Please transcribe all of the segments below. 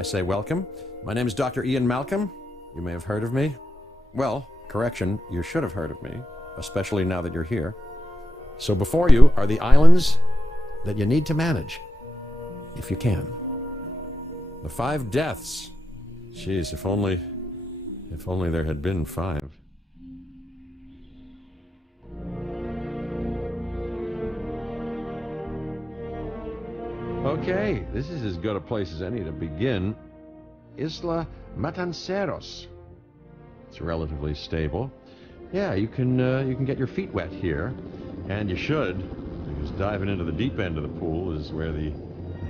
I say welcome. My name is Dr. Ian Malcolm. You may have heard of me. Well, correction, you should have heard of me, especially now that you're here. So before you are the islands that you need to manage, if you can. The 5 deaths. Jeez, if only there had been 5. Okay, this is as good a place as any to begin. Isla Matanceros. It's relatively stable. Yeah, you can get your feet wet here, and you should, because diving into the deep end of the pool is where the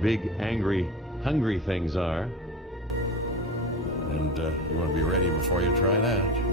big, angry, hungry things are. And you want to be ready before you try that.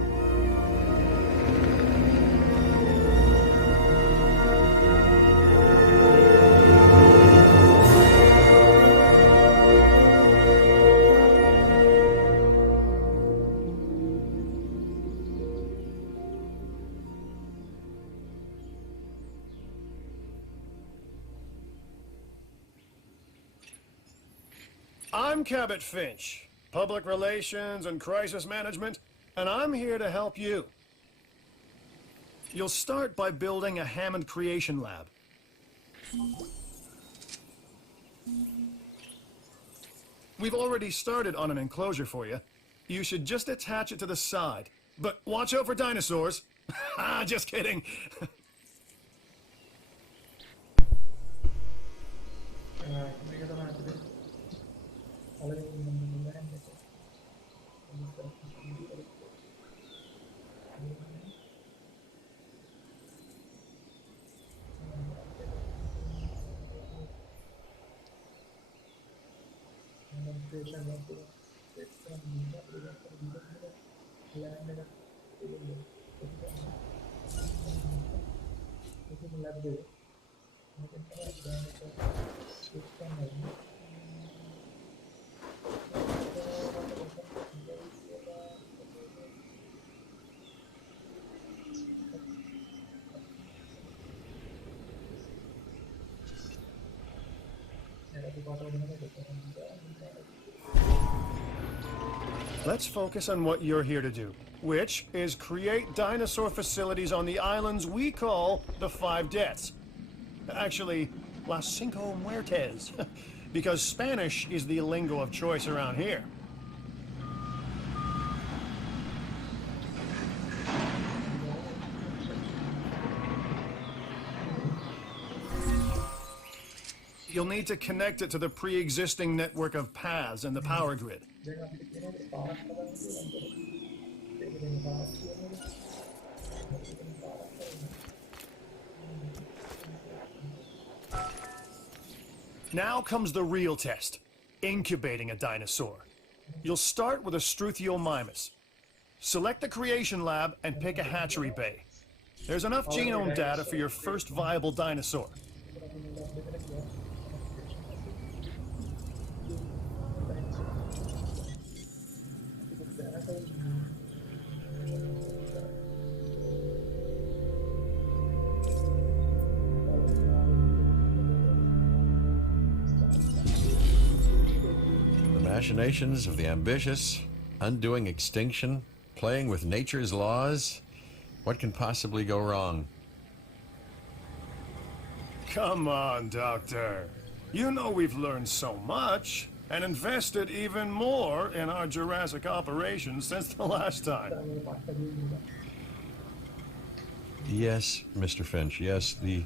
I'm Cabot Finch, Public Relations and Crisis Management, and I'm here to help you. You'll start by building a Hammond Creation Lab. We've already started on an enclosure for you. You should just attach it to the side. But watch out for dinosaurs. Just kidding. Let's focus on what you're here to do, which is create dinosaur facilities on the islands we call the 5 Deaths. Actually, Las Cinco Muertes, because Spanish is the lingo of choice around here. You'll need to connect it to the pre-existing network of paths and the power grid. Now comes the real test, incubating a dinosaur. You'll start with a Struthiomimus. Select the creation lab and pick a hatchery bay. There's enough genome data for your first viable dinosaur. Machinations of the ambitious, undoing extinction, playing with nature's laws. What can possibly go wrong? Come on, Doctor. You know we've learned so much and invested even more in our Jurassic operations since the last time. Yes, Mr. Finch, yes, the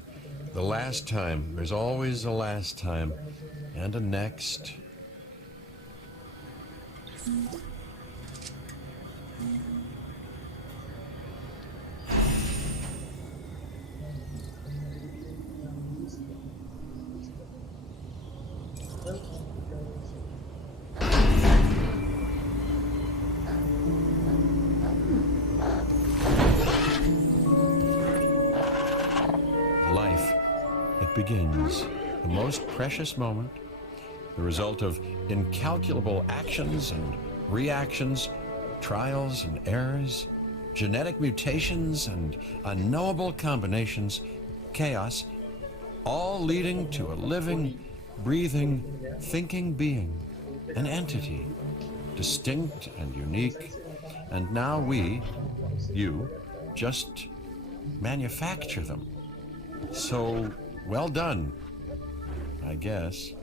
last time. There's always a last time. And a next. Life, it begins, the most precious moment, the result of incalculable actions and reactions, trials and errors, genetic mutations and unknowable combinations, chaos, all leading to a living, breathing, thinking being. an entity, distinct and unique, and now we, you, just manufacture them. So, well done, I guess.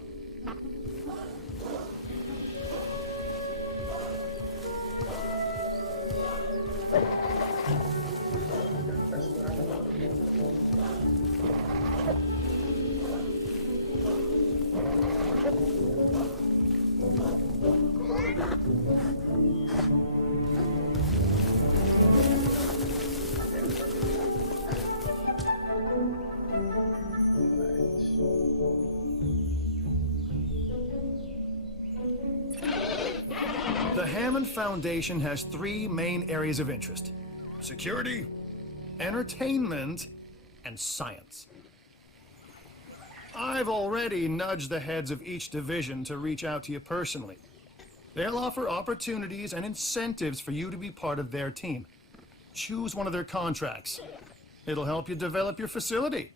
The Hammond Foundation has three main areas of interest: security, entertainment, and science. I've already nudged the heads of each division to reach out to you personally. They'll offer opportunities and incentives for you to be part of their team. Choose one of their contracts. It'll help you develop your facility.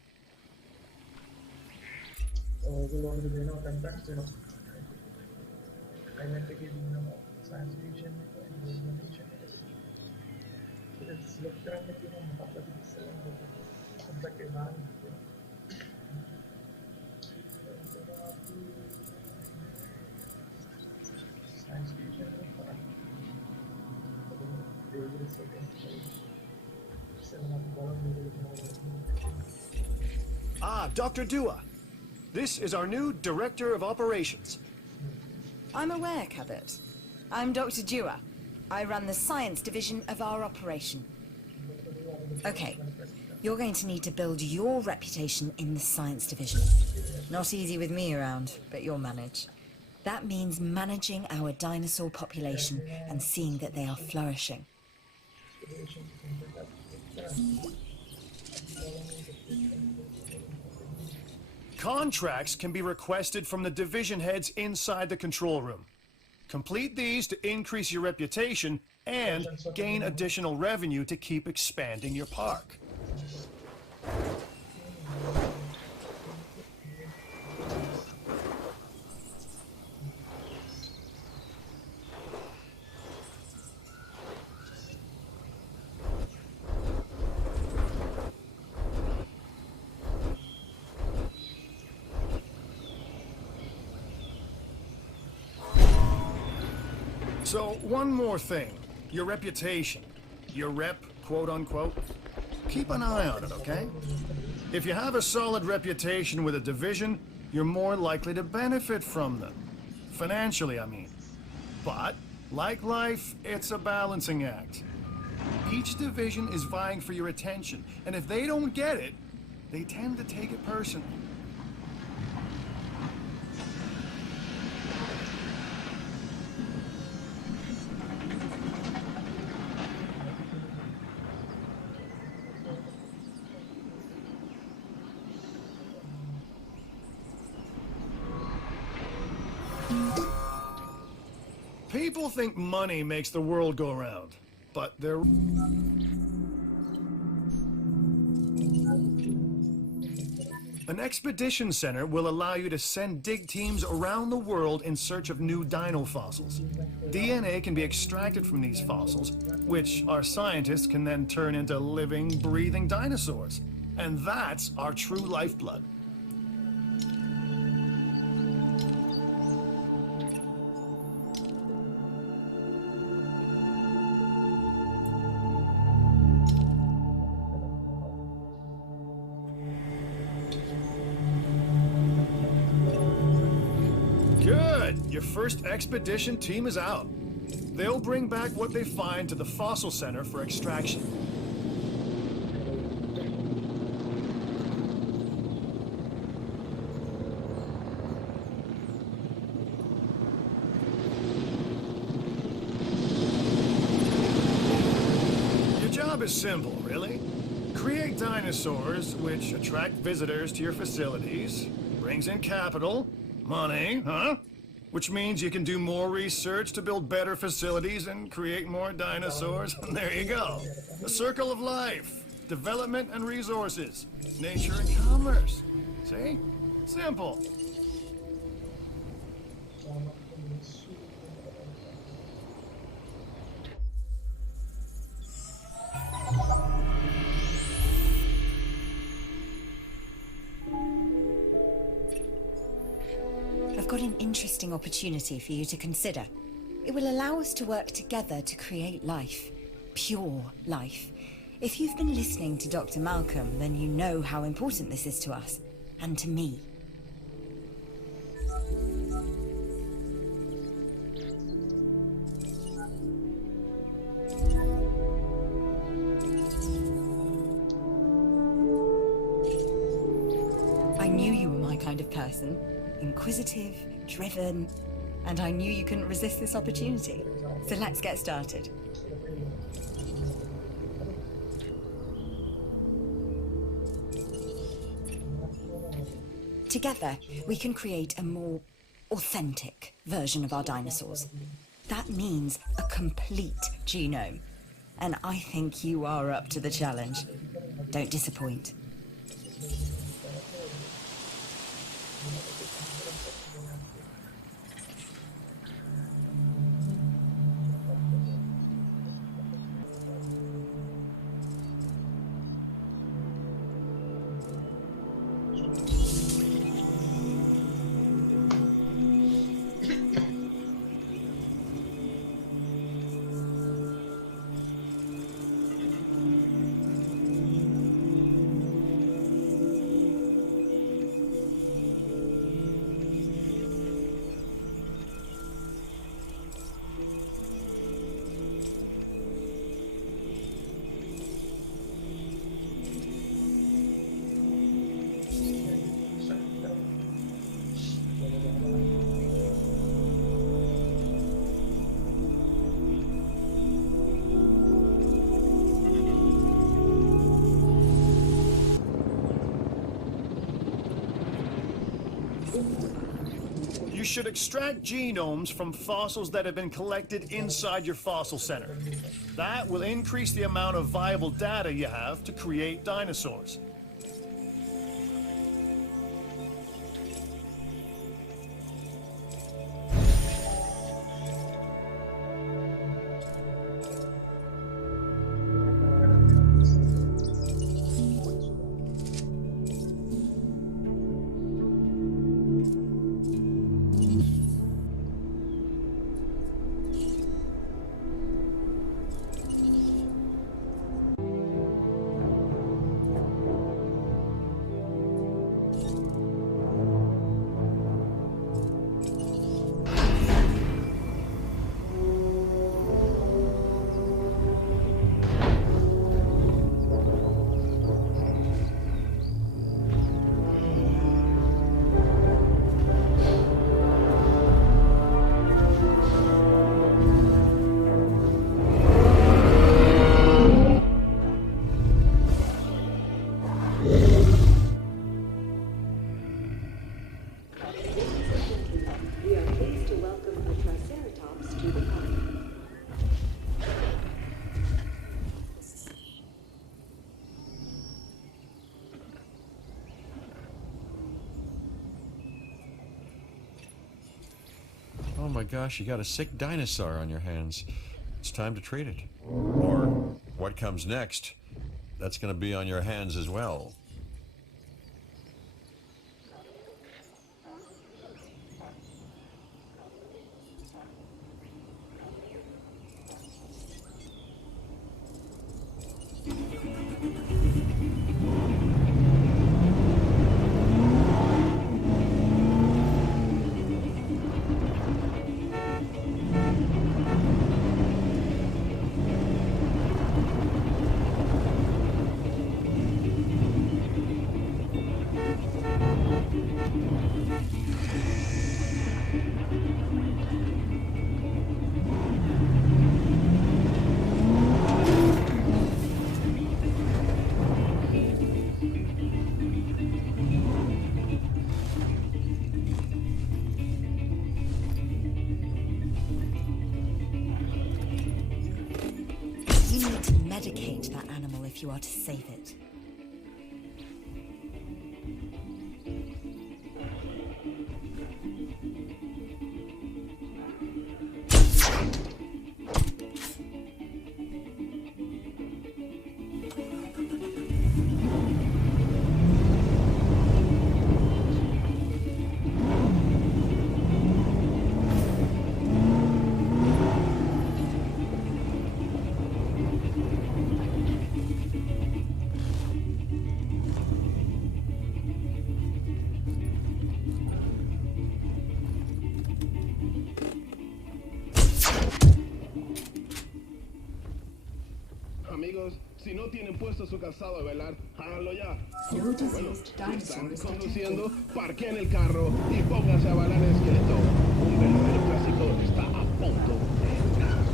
Ah, Dr. Dua. This is our new Director of Operations. I'm aware, Cabot. I'm Dr. Dua. I run the science division of our operation. Okay, you're going to need to build your reputation in the science division. Not easy with me around, but you'll manage. That means managing our dinosaur population and seeing that they are flourishing. Contracts can be requested from the division heads inside the control room. Complete these to increase your reputation and gain additional revenue to keep expanding your park. So, one more thing. Your reputation. Your rep, quote unquote. Keep an eye on it, okay? If you have a solid reputation with a division, you're more likely to benefit from them. Financially, I mean. But, like life, it's a balancing act. Each division is vying for your attention, and if they don't get it, they tend to take it personally. People think money makes the world go round, but they're... An expedition center will allow you to send dig teams around the world in search of new dino fossils. DNA can be extracted from these fossils, which our scientists can then turn into living, breathing dinosaurs. And that's our true lifeblood. Good! Your first expedition team is out. They'll bring back what they find to the fossil center for extraction. Your job is simple, really. Create dinosaurs which attract visitors to your facilities, brings in capital, money, huh? Which means you can do more research to build better facilities and create more dinosaurs. And there you go. The circle of life. Development and resources. Nature and commerce. See? Simple. got an interesting opportunity for you to consider. It will allow us to work together to create life. Pure life. If you've been listening to Dr. Malcolm, then you know how important this is to us, and to me. I knew you were my kind of person. Inquisitive, driven, and I knew you couldn't resist this opportunity. So let's get started. Together, we can create a more authentic version of our dinosaurs. That means a complete genome. And I think you are up to the challenge. Don't disappoint. You should extract genomes from fossils that have been collected inside your fossil center. That will increase the amount of viable data you have to create dinosaurs. Oh my gosh, you got a sick dinosaur on your hands. It's time to treat it. Or what comes next, that's going to be on your hands as well. You need to medicate that animal if you are to save it. no tienen puesto su calzado de velar, háganlo ya. No Bueno, diseased si dinosaur están is conduciendo, detected. parqueen el carro y pónganse a bailar el esqueleto. Un verdadero clásico está a punto de entrar.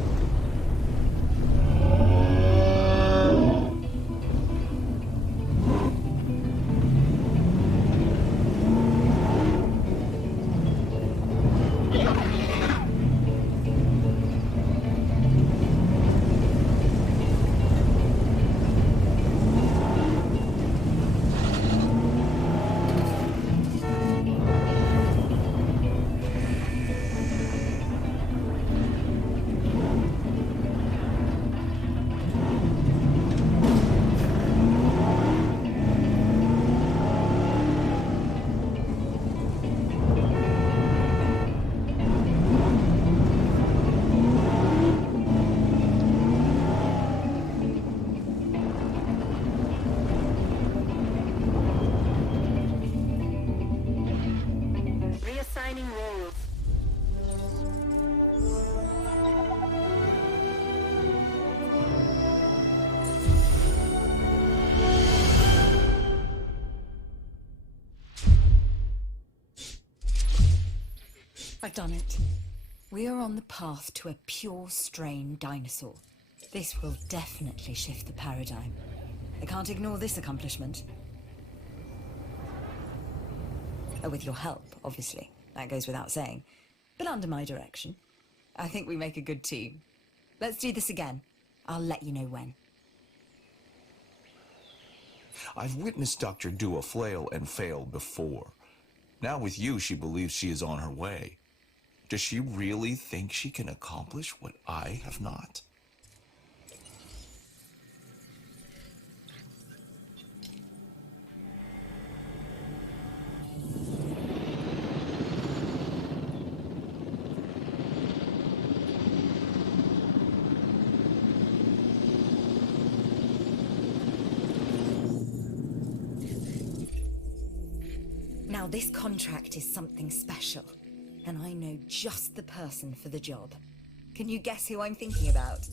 Reassigning roles. I've done it. We are on the path to a pure strain dinosaur. This will definitely shift the paradigm. I can't ignore this accomplishment. With your help, obviously. That goes without saying. But under my direction. I think we make a good team. Let's do this again. I'll let you know when. I've witnessed Dr. Dua flail and fail before. Now with you, she believes she is on her way. Does she really think she can accomplish what I have not? Now, this contract is something special, and I know just the person for the job. Can you guess who I'm thinking about?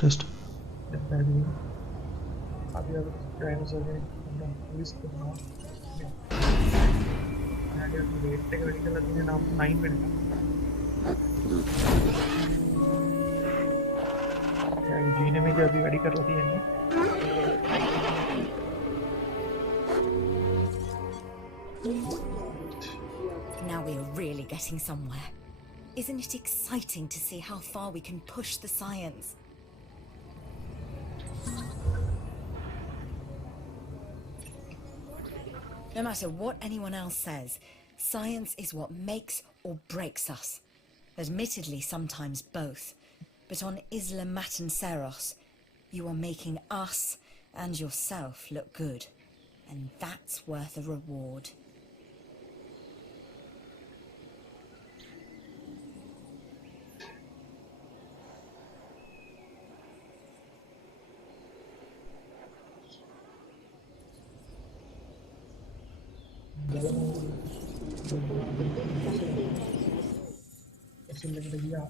Test. अभी अगर dinosaur में police को ना आगे wait take medical अभी नाम 9 minute क्या जीने में जो अभी रेडी कर रही है Now we are really getting somewhere. Isn't it exciting to see how far we can push the science? No matter what anyone else says, science is what makes or breaks us. Admittedly, sometimes both. But on Isla Matanceros, you are making us and yourself look good. And that's worth a reward. fosil එකට ගියා.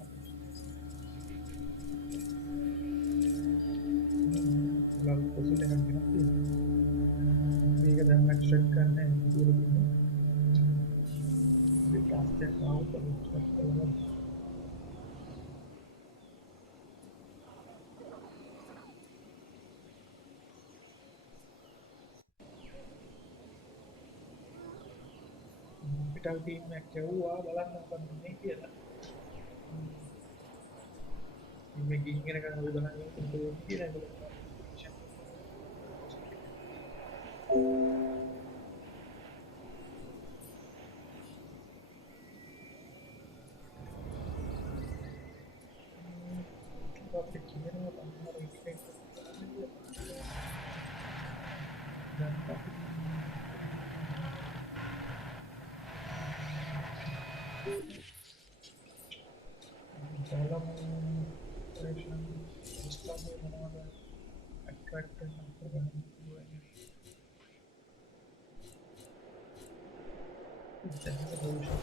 Love fosil එකක් ගෙනත් තියෙනවා. මේක දැන් extract කරන්න විදියට තියෙනවා. මේ ටාස්ක් එක ආවොත් අපි එක්ස්ට්‍රැක්ට් කරලා පිටල් ටීම් එක කියුවා බලන්න මොකක්ද මේ කියලා. මේ ගිහින් ඉගෙන ගන්න අපි බලන්න කොහොමද කියලා ඒක. අපිට කියනවා තමයි එක්ස්පෙක්ට් කරන්නේ. දැන් අපි operation system बनाना attract करना प्रोग्राम हुआ है जैसे भविष्य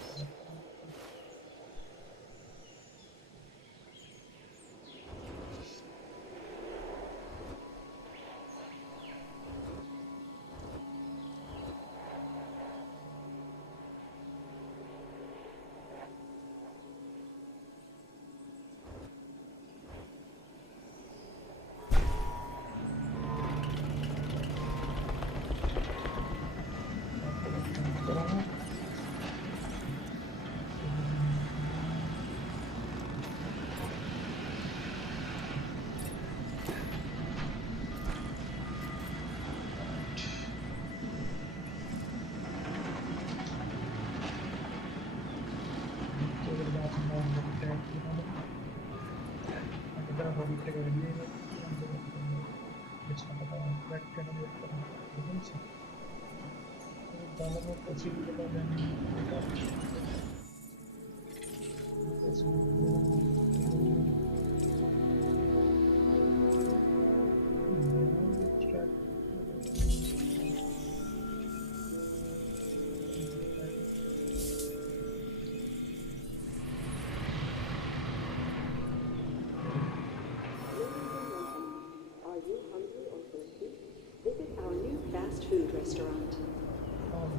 fast food restaurant.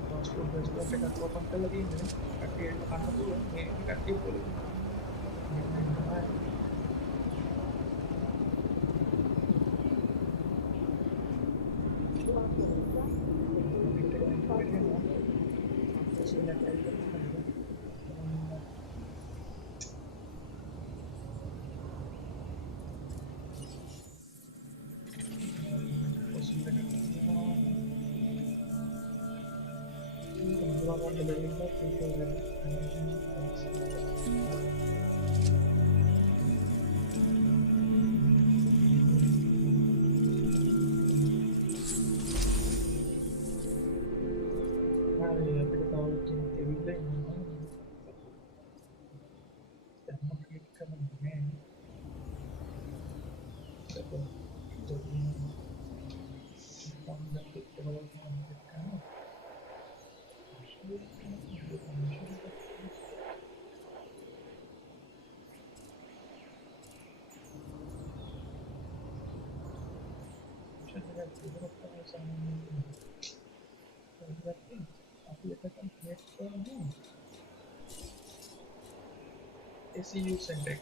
fast food restaurant එකක් open කරලා තියෙනවා. කට්ටියට කන්න පුළුවන්. මේ කට්ටිය පුළුවන්. SEU center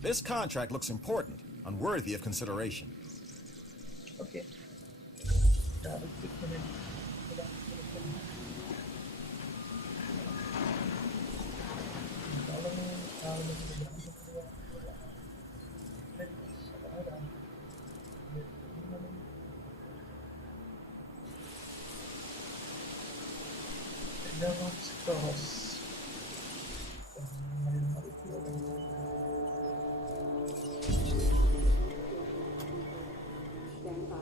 This contract looks important and worthy of consideration. Okay. Stand by.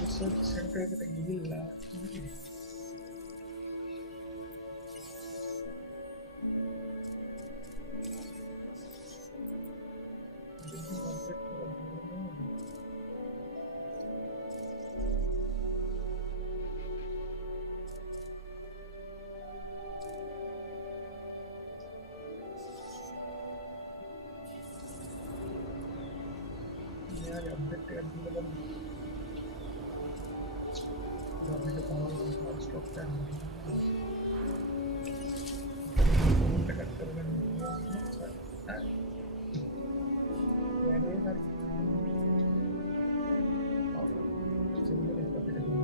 Research center kita gila. Ini ada update ya dalam ada power stop kan. Dekat dengan ya dia dari sebenarnya tapi dengan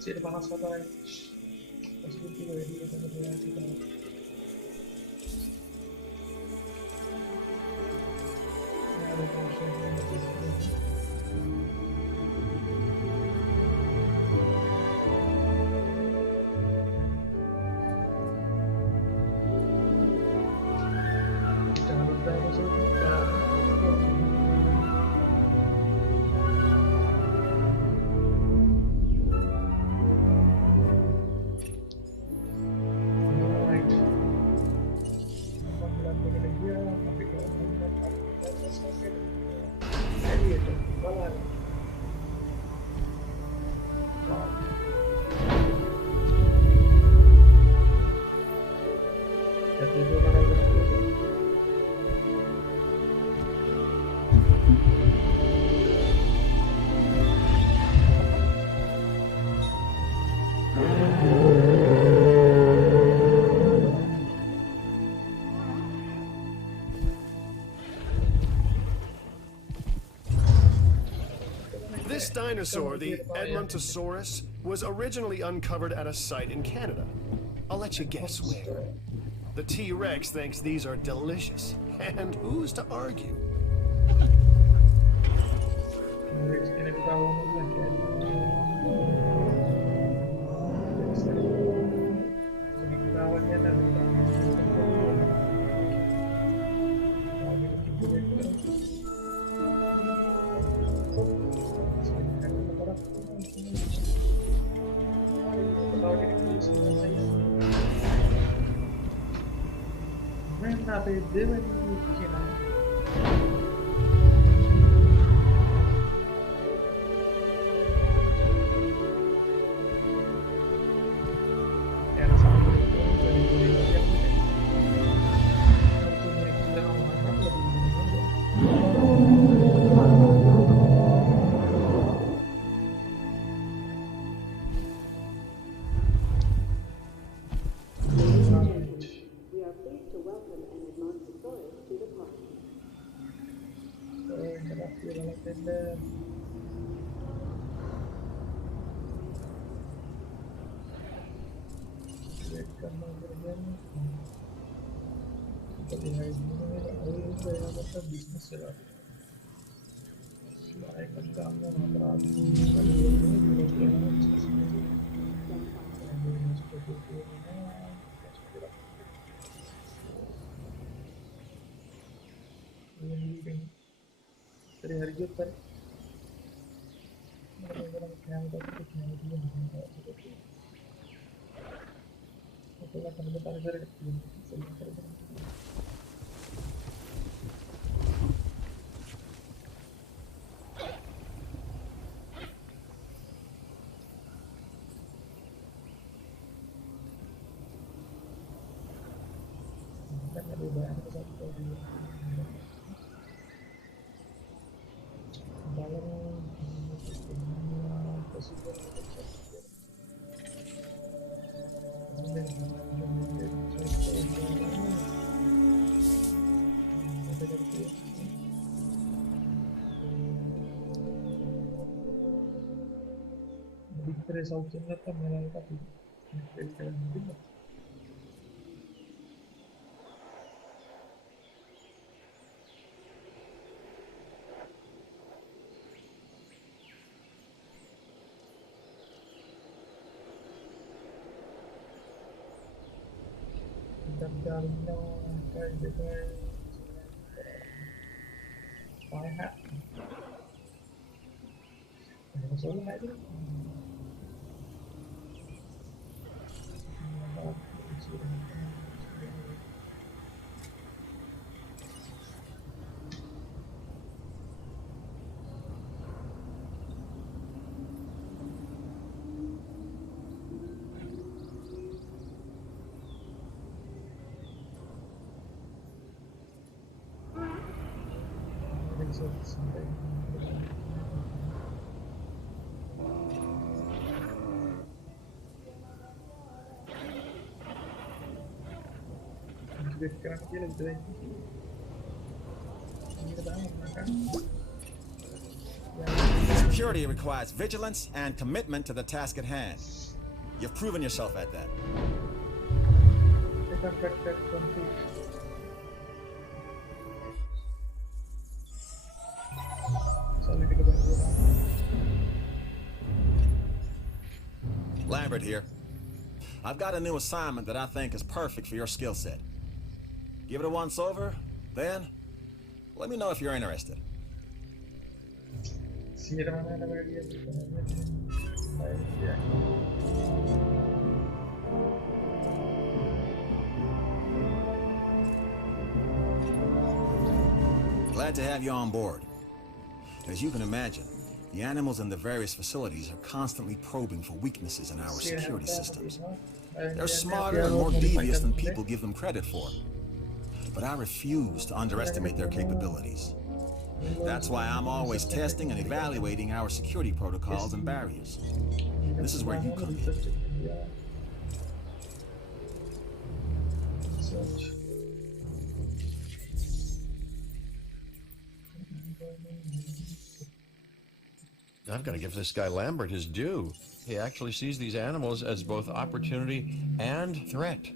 Masih ada panas apa lagi? Masih butuh lagi kita kita. Ini ada proses yang lebih. Jangan lupa masuk kita. This dinosaur, the Edmontosaurus, was originally uncovered at a site in Canada. I'll let you guess where. The T-Rex thinks these are delicious, and who's to argue? What are they doing? Bisnis ya. Selain kamu lanjut kan. Orang yang tapi dia Itulah kan bentar dari kan ada banyak satu dalam presiden Victoria saucanya kan malah tapi Dalino kayak gitu paha soalnya nggak itu sampai sekarang dia lagi jalan ini kita makan Security requires vigilance and commitment to the task at hand. You've proven yourself at that. kita praktek konflik saling dikebantuan Lambert here. I've got a new assignment that I think is perfect for your skill set. Give it a once over, then let me know if you're interested. Sira mana ada dia Glad to have you on board. As you can imagine, the animals in the various facilities are constantly probing for weaknesses in our security systems. They're smarter and more devious than people give them credit for. But I refuse to underestimate their capabilities. That's why I'm always testing and evaluating our security protocols and barriers. This is where you come in. I've got to give this guy Lambert his due. He actually sees these animals as both opportunity and threat.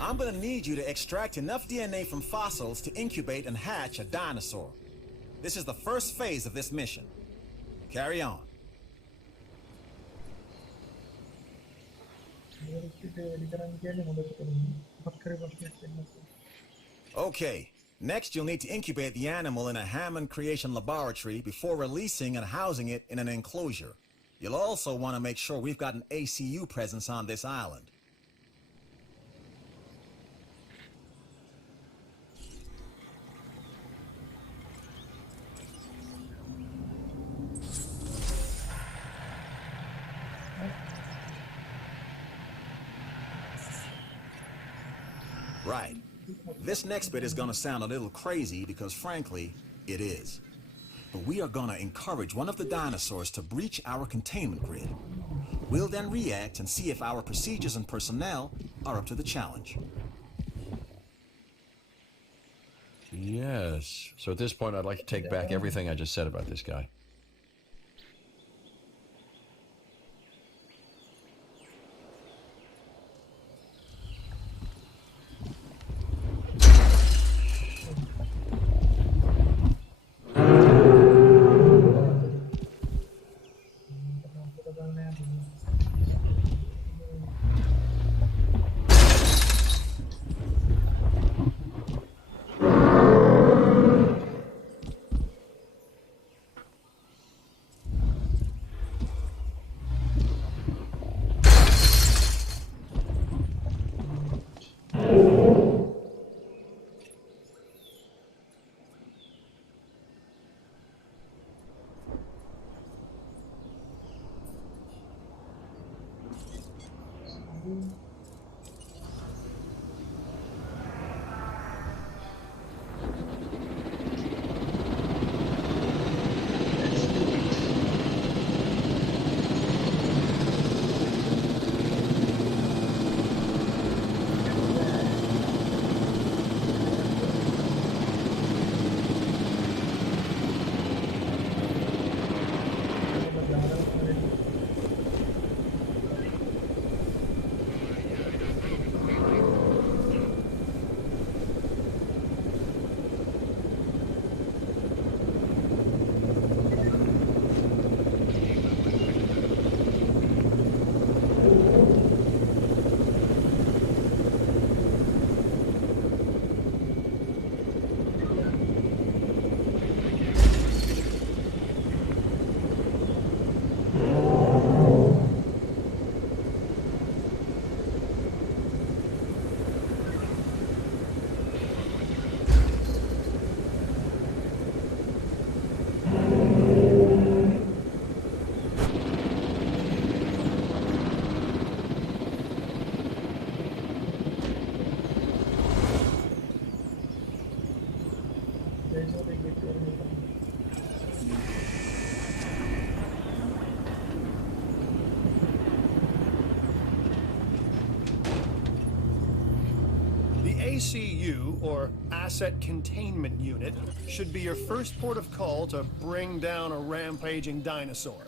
I'm gonna need you to extract enough DNA from fossils to incubate and hatch a dinosaur. This is the first phase of this mission. Carry on. Okay, next you'll need to incubate the animal in a Hammond creation laboratory before releasing and housing it in an enclosure. You'll also want to make sure we've got an ACU presence on this island. Right. This next bit is gonna sound a little crazy because frankly, it is. But we are gonna encourage one of the dinosaurs to breach our containment grid. We'll then react and see if our procedures and personnel are up to the challenge. Yes. So at this point, I'd like to take back everything I just said about this guy. The ACU, or Asset Containment Unit, should be your first port of call to bring down a rampaging dinosaur.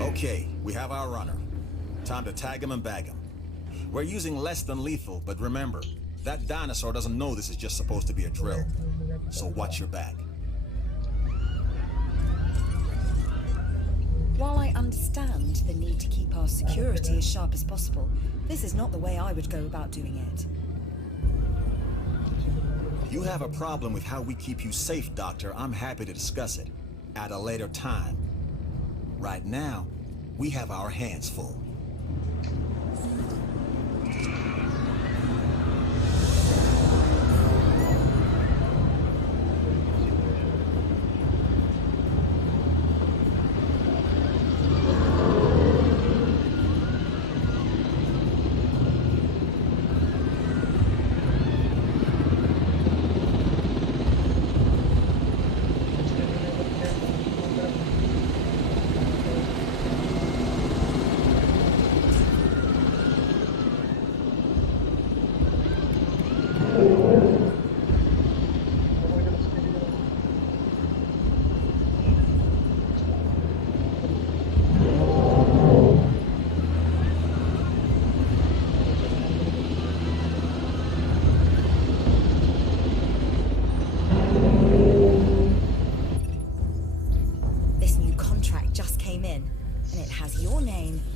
Okay, we have our runner. Time to tag him and bag him. We're using less than lethal, but remember, that dinosaur doesn't know this is just supposed to be a drill. So watch your back. While I understand the need to keep our security as sharp as possible, this is not the way I would go about doing it. You have a problem with how we keep you safe, Doctor. I'm happy to discuss it at a later time. Right now, we have our hands full.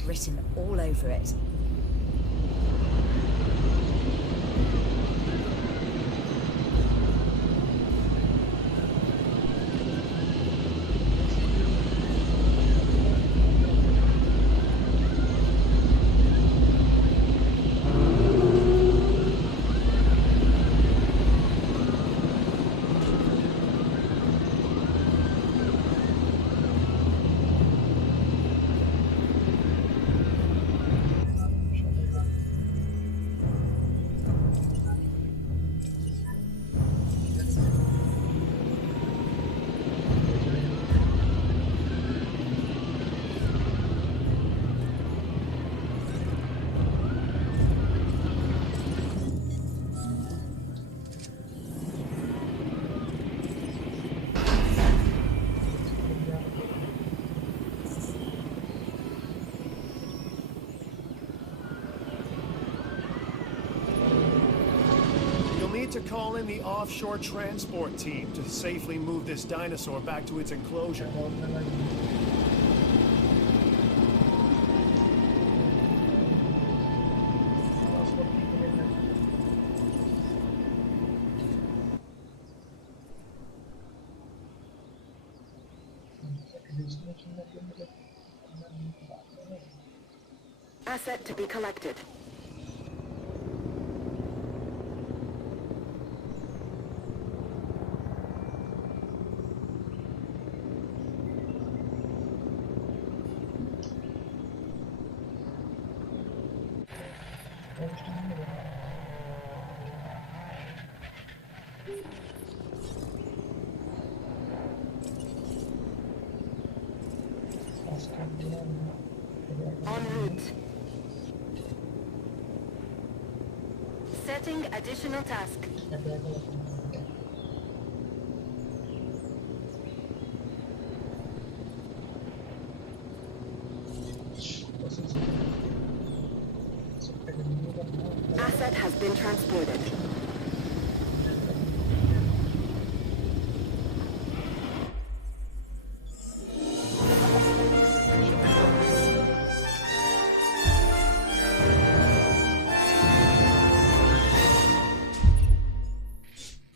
Written all over it. To call in the offshore transport team to safely move this dinosaur back to its enclosure. Asset to be collected. En route. Setting additional task. Asset has been transported.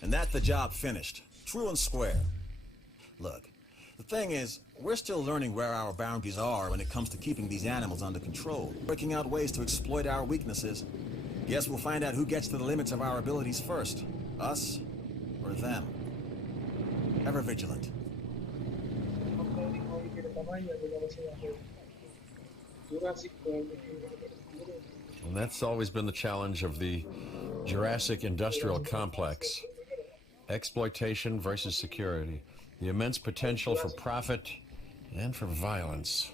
And that's the job finished. True and square. Look, The thing is, we're still learning where our boundaries are when it comes to keeping these animals under control, working out ways to exploit our weaknesses. Guess we'll find out who gets to the limits of our abilities first, us or them. Ever vigilant. And that's always been the challenge of the Jurassic industrial complex. Exploitation versus security. The immense potential for profit and for violence.